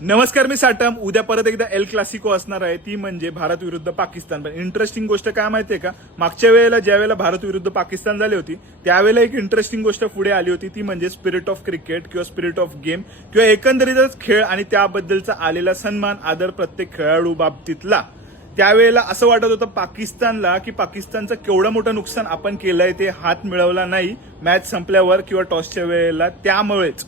नमस्कार, मी साटम. उद्या परत एकदा एल क्लासिको असणार आहे, ती म्हणजे भारत विरुद्ध पाकिस्तान. पण इंटरेस्टिंग गोष्ट काय माहितीये का, मागच्या वेळेला ज्या वेळेला भारत विरुद्ध पाकिस्तान झाली होती त्यावेळेला एक इंटरेस्टिंग गोष्ट पुढे आली होती, ती म्हणजे स्पिरिट ऑफ क्रिकेट किंवा स्पिरिट ऑफ गेम किंवा एकंदरीतच खेळ आणि त्याबद्दलचा आलेला सन्मान आदर प्रत्येक खेळाडू बाबतीतला. त्यावेळेला असं वाटत होतं पाकिस्तानला की पाकिस्तानचं केवढं मोठं नुकसान आपण केलंय, ते हात मिळवला नाही मॅच संपल्यावर किंवा टॉसच्या वेळेला. त्यामुळेच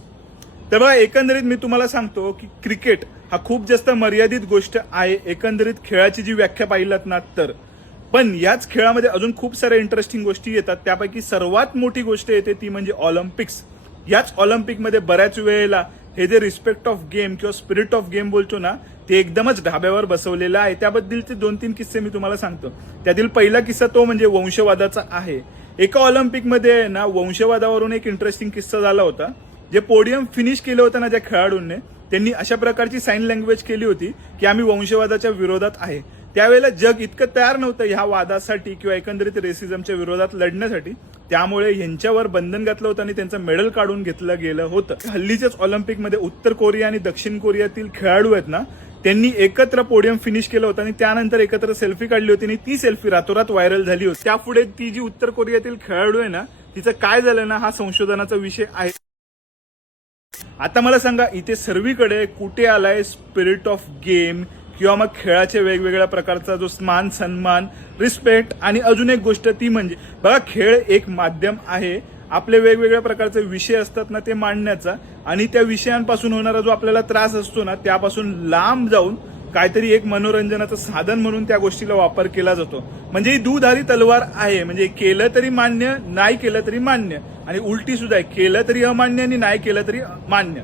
तर बघा, एकंदरीत मी तुम्हाला सांगतो की क्रिकेट हा खूप जास्त मर्यादित गोष्ट आहे एकंदरीत खेळाची जी व्याख्या पाहिलात ना तर. पण याच खेळामध्ये अजून खूप साऱ्या इंटरेस्टिंग गोष्टी येतात. त्यापैकी सर्वात मोठी गोष्ट येते ती म्हणजे ऑलिम्पिक्स. याच ऑलिम्पिकमध्ये बऱ्याच वेळेला हे जे रिस्पेक्ट ऑफ गेम किंवा स्पिरिट ऑफ गेम बोलतो ना, ते एकदमच ढाब्यावर बसवलेलं आहे. त्याबद्दलचे 2-3 किस्से मी तुम्हाला सांगतो. त्यातील पहिला किस्सा तो म्हणजे वंशवादाचा आहे. एका ऑलिम्पिकमध्ये ना वंशवादावरून एक इंटरेस्टिंग किस्सा झाला होता. जे पोडियम फिनिश केलं होतं ना ज्या खेळाडूंनी, त्यांनी अशा प्रकारची साईन लँग्वेज केली होती की आम्ही वंशवादाच्या विरोधात आहे. त्यावेळेला जग इतकं तयार नव्हतं ह्या वादासाठी किंवा एकंदरीत रेसिझमच्या विरोधात लढण्यासाठी. त्यामुळे यांच्यावर बंधन घातलं होतं आणि त्यांचं मेडल काढून घेतलं गेलं होतं. हल्लीच्याच ऑलिम्पिकमध्ये उत्तर कोरिया आणि दक्षिण कोरियातील खेळाडू आहेत ना, त्यांनी एकत्र पोडियम फिनिश केलं होतं आणि त्यानंतर एकत्र सेल्फी काढली होती आणि ती सेल्फी रातोरात व्हायरल झाली होती. त्यापुढे ती जी उत्तर कोरियातील खेळाडू आहे ना, तिचं काय झालं ना, हा संशोधनाचा विषय आहे. आता मला सांगा, इथे सर्वीकडे कुठे आलाय स्पिरिट ऑफ गेम किंवा मग खेळाच्या वेगवेगळ्या प्रकारचा जो मान सन्मान, रिस्पेक्ट. आणि अजून एक गोष्ट ती म्हणजे बघा, खेळ एक माध्यम आहे. आपले वेगवेगळ्या प्रकारचे विषय असतात ना ते मांडण्याचा, आणि त्या विषयांपासून होणारा जो आपल्याला त्रास असतो ना त्यापासून लांब जाऊन काहीतरी एक मनोरंजनाचं साधन म्हणून त्या गोष्टीला वापर केला जातो. म्हणजे ही दुधारी तलवार आहे. म्हणजे केलं तरी मान्य, नाही केलं तरी मान्य, आणि उलटी सुद्धा आहे. केलं तरी अमान्य आणि नाही केलं तरी मान्य.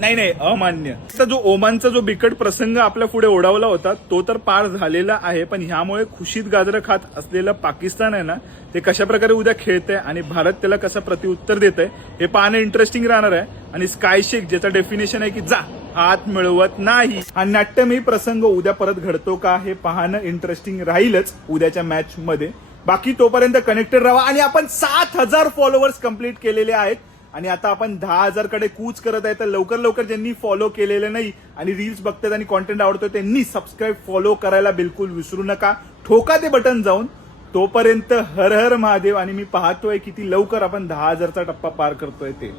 नाही अमान्य. आता जो ओमानचा जो बिकट प्रसंग आपल्या पुढे ओढावला होता तो तर पार झालेला आहे. पण ह्यामुळे खुशीत गाजरं खात असलेलं पाकिस्तान आहे ना, ते कशा प्रकारे उद्या खेळतंय आणि भारत त्याला कसं प्रत्युत्तर देत आहे हे पाहणं इंटरेस्टिंग राहणार आहे. आणि स्काय शेक, ज्याचं डेफिनेशन आहे की जा हात मिळवत नाही, हा नाट्यमयी प्रसंग उद्या परत घडतो का हे पाहणं इंटरेस्टिंग राहीलच उद्याच्या मॅच मध्ये. बाकी तोपर्यंत कनेक्टेड राहा. आणि आपण 7,000 फॉलोअर्स कंप्लीट केलेले आहेत आणि आता आपण 10,000 कडे कूच करत आहे. तर लवकर लवकर ज्यांनी फॉलो केलेलं नाही आणि रील्स बघतात आणि कॉन्टेंट आवडतोय त्यांनी सबस्क्राईब फॉलो करायला बिलकुल विसरू नका. ठोका ते बटन जाऊन. तोपर्यंत हर हर महादेव. आणि मी पाहतोय किती लवकर आपण 10,000चा टप्पा पार करतोय ते.